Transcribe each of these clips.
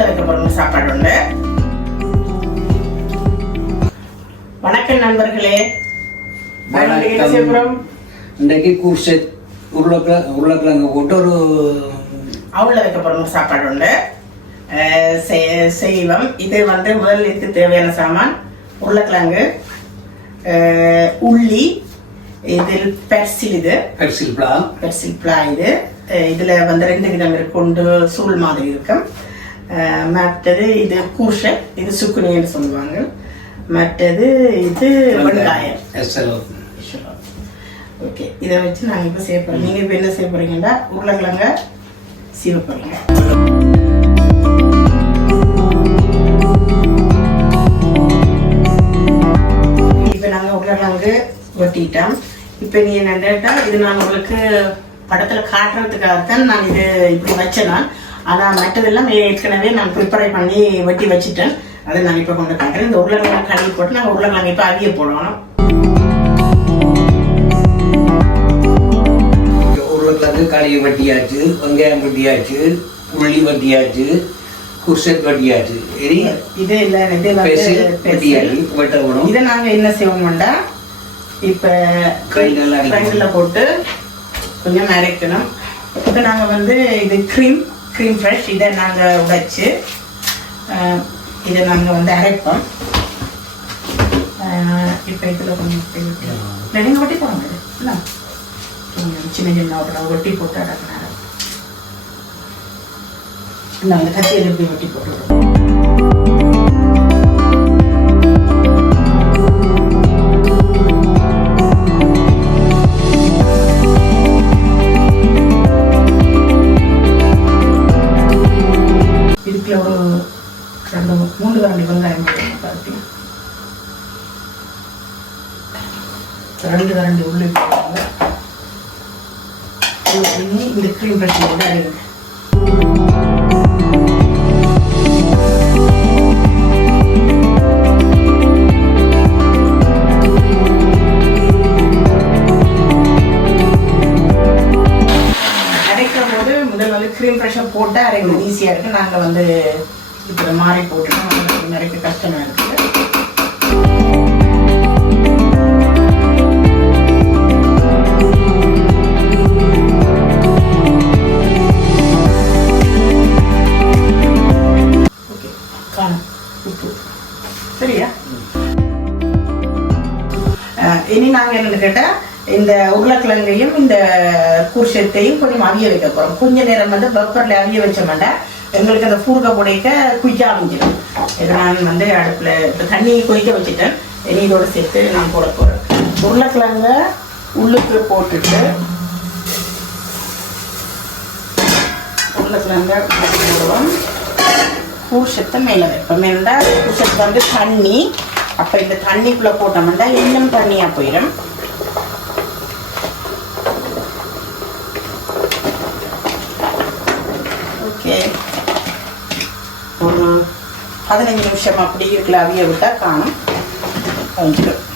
அவுளில் வைக்க போகிறோம் சாப்பாடு உண்டு. வணக்கம் நண்பர்களே? இன்றைக்கு கூர்செட் உருளைக்கிழங்கு உருளைக்கிழங்கு போட்டு ஒரு அவுளில் வைக்க போகிறோம் சாப்பாடு உண்டு. செய்வோம். இது வந்து முதல் இதுக்கு தேவையான சாமான். உருளைக்கிழங்கு உள்ளி இதில் பெர்சில் இது. பெர்சில் பிளாம் பெர்சில் பிளா இது. இதுல வந்து ரெண்டு விதம் கொண்டு சூள் மாதிரி இருக்கும். மற்றது இது கூஷை இது சுக்குனின்னு சொல்லுவாங்க. மற்றது இது வெங்காயம். ஓகே இதை வச்சு நாங்கள் இப்போ செய்ய போகிறோம் நீங்கள் இப்போ என்ன செய்ய போறீங்கன்னா உருளைக்கிழங்க சீவ போகிறீங்க இப்போ நாங்கள் உருளைக்கிழங்கு வெட்டிட்டோம் இப்போ நீ என்னண்டா இது நான் உங்களுக்கு படத்தில் காட்டுறதுக்காகத்தான் நான் இது இப்படி வச்சேன் ஆனால் மற்றதெல்லாம் ஏற்கனவே நான் ப்ரிப்பேர் பண்ணி வெட்டி வச்சுட்டேன். அதை நான் இப்போ கொண்டு காட்டுறேன் இந்த உருளைக்கிழங்கு கழுவி போட்டு நாங்கள் உருளைக்கிழங்கு இப்போ அவிய போடணும் உருளைக்கிழங்கு களி வட்டியாச்சு வெங்காயம் வட்டியாச்சு உள்ளி வட்டியாச்சு குர்செட் வட்டியாச்சு. இனி இது இல்ல இது வட்டியாச்சு. இதை நாங்க என்ன செய்வோம்டா இப்ப போட்டு கொஞ்சம் அரைக்கணும் இப்போ நாங்க வந்து இது க்ரீம் க்ரீம் ஃப்ரெஷ் இதை நாங்கள் உடைச்சு இதை நாங்கள் வந்து அரைப்போம். இப்போ இதில் கொஞ்சம் இப்படி ஒட்டி போடுங்க. இது. இல்லை கொஞ்சம் சின்ன சின்ன ஒரு ஒட்டி போட்டு அடக்கினார் நாங்கள் கத்தியில் இப்படி ஒட்டி போட்டுருவோம் ரெண்டு மூன்று கரண்டி வெங்காயம் போடுங்க பார்த்தியா ரெண்டு கரண்டி உள்ளே போடுவாங்க இந்த க்ரீம் பிரச்சனை அரைங்க அரைக்கும் முதல் வந்து க்ரீம் ஃப்ரெஷ்ஷாக போட்டு அரைக்கிறது ஈஸியாக இருக்குது நாங்கள் வந்து இப்போ மாறி போட்டு நிறைய கஷ்டமாக இருக்குது இனி நாங்கள் என்னன்னு கேட்டால் இந்த உருளைக்கிழங்கையும் இந்த கூர்ஷத்தையும் கொஞ்சம் அவிய வைக்க போகிறோம் கொஞ்ச நேரம் வந்து பப்பரில் அவிய வச்ச எங்களுக்கு அந்த பூர்க்க புடைக்க குயிக்க அமைஞ்சிடும் இதை நான் வந்து அடுப்பில் இப்போ தண்ணியை கொதிக்க வச்சுட்டேன். இனி இதோட சேர்த்து நான் போட போகிறேன் உருளைக்கிழங்க உள்ளுக்கு போட்டுட்டு உருளைக்கிழங்க போடுவோம். கூர்ஷத்தை மேலே வைப்போம் மேலே கூர்ஷத்து வந்து தண்ணி. அப்போ இந்த தண்ணிக்குள்ளே போட்டோம்னா இன்னும் தண்ணியாக போயிடும் ஓகே ஒரு பதினஞ்சு நிமிஷம் அப்படி இருக்குல்ல அவிய விட்டால் காணும். கொஞ்சம்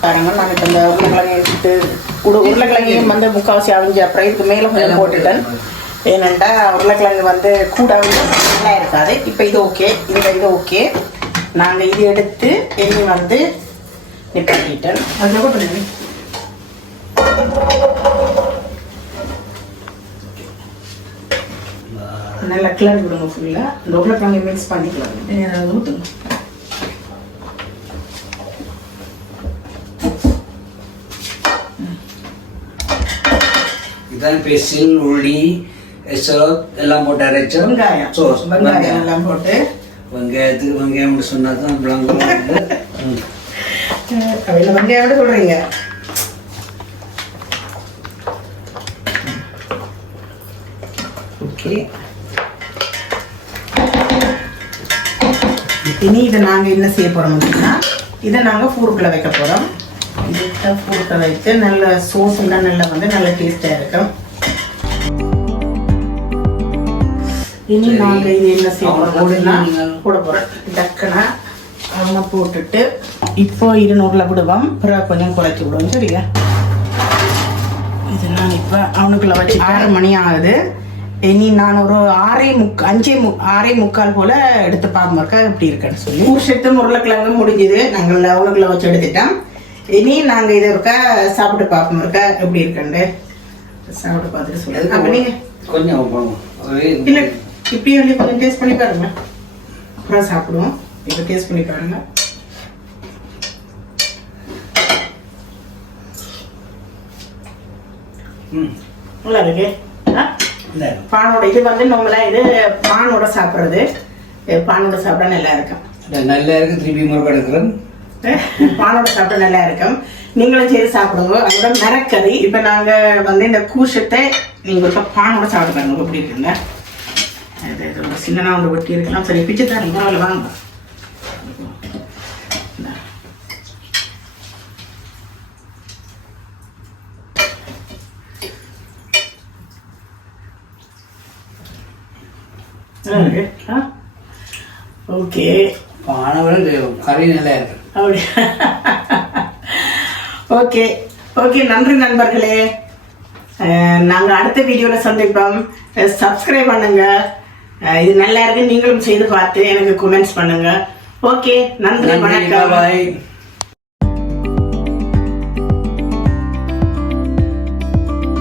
பாருங்க நான் இப்போ இந்த உருளைக்கிழங்கு எடுத்துட்டு உரு- உருளைக்கிழங்கையும் வந்து முக்கால்வாசி அவிஞ்சு அப்புறம் இதுக்கு மேலே கொஞ்சம் போட்டுட்டேன். ஏனெண்டா உருளைக்கிழங்கு வந்து கூட நல்லா இருக்காது. இப்போ இது ஓகே இந்த இது ஓகே. நாங்கள் இது எடுத்து எண்ணி வந்து நிப்பாட்டிட்டேன். அது கூட நல்லா கிளறி விடுங்க ஃபுல்லாக இந்த உருளைக்கிழங்கு மிக்ஸ் பண்ணிக்கலாம். ஊற்றுங்க இதான் பெர்சில் உள்ளி எல்லாம் போட்டு அரைச்சோம் வெங்காயம். சோஸ் வெங்காயம் எல்லாம் போட்டு. வெங்காயத்துக்கு வெங்காயம் சொன்னா தான் விளங்கும். வெங்காயம் விட சொல்கிறீங்க ஓகே இனி இதை நாங்கள் என்ன செய்ய போகிறோம் அப்படின்னா இதை நாங்கள் ஃபூருக்குள்ளே வைக்க போகிறோம் இதை ஃபூருக்குள்ள வைத்து நல்ல சோஸ் எல்லாம் நல்லா வந்து நல்ல டேஸ்ட்டாக இருக்கும். இனி. நாங்கள் இது என்ன செய்ய அவங்க போகிறோம். போட டக்குனா அவனை போட்டுட்டு இப்போ இருநூறுல விடுவோம். பிறகு கொஞ்சம் குறைச்சி விடுவோம். சரியா? இது நான் இப்போ அவனுக்குள்ள வச்சு ஆறு மணி ஆகுது. இனி நான் ஒரு ஆறே முக் அஞ்சே மு ஆறே முக்கால் போல எடுத்து பார்ப்போம் எப்படி இருக்குன்னு சொல்லி. ஊர்ஷத்தும் உருளைக்கிழங்கு முடிஞ்சுது. நாங்கள் உலகில் வச்சு எடுத்துட்டோம் இனி நாங்கள் இதை இருக்கா சாப்பிட்டு பார்ப்போம் இருக்கா? எப்படி இருக்குன்னு சாப்பிட்டு பார்த்துட்டு சொல்லுங்க. அப்போ நீங்கள் கொஞ்சம் ஒரே இல்லை இப்படியே வந்து கொஞ்சம் டேஸ்ட் பண்ணி பாருங்க. அப்புறம் சாப்பிடுவோம். இப்போ டேஸ்ட் பண்ணி பாருங்க. ம். நல்லா இருக்கு? ஆ? பானோட இது வந்து நம்மளா இது பானோட சாப்பிட்றது. பானோட சாப்பிட நல்லா இருக்கும். நல்லா இருக்கு திருப்பி எடுக்கிறோம் பானோட சாப்பிட நல்லா இருக்கும். நீங்களும் செய்து சாப்பிடுங்க. அதோட மரக்கறி இப்போ நாங்கள் வந்து இந்த கூஷத்தை நீங்கள் கப் பானோட சாப்பிட்டு பாருங்க. எப்படி இருக்குங்க இது சின்னனா ஒன்று ஒட்டி இருக்கலாம் சரி பிச்சு தரேன் பரவாயில்ல வாங்க இந்தா. நல்லா இருக்கு ஆ ஓகே. கறி நல்லா இருக்கு. அப்படி ஓகே. ஓகே நன்றி நண்பர்களே. அஹ் நாங்க அடுத்த வீடியோல சந்திப்போம். சப்ஸ்கிரைப் பண்ணுங்க. இது நல்லா இருக்கு. நீங்களும் செய்து பார்த்து எனக்கு கமெண்ட்ஸ் பண்ணுங்க. ஓகே நன்றி வணக்கம். பாய்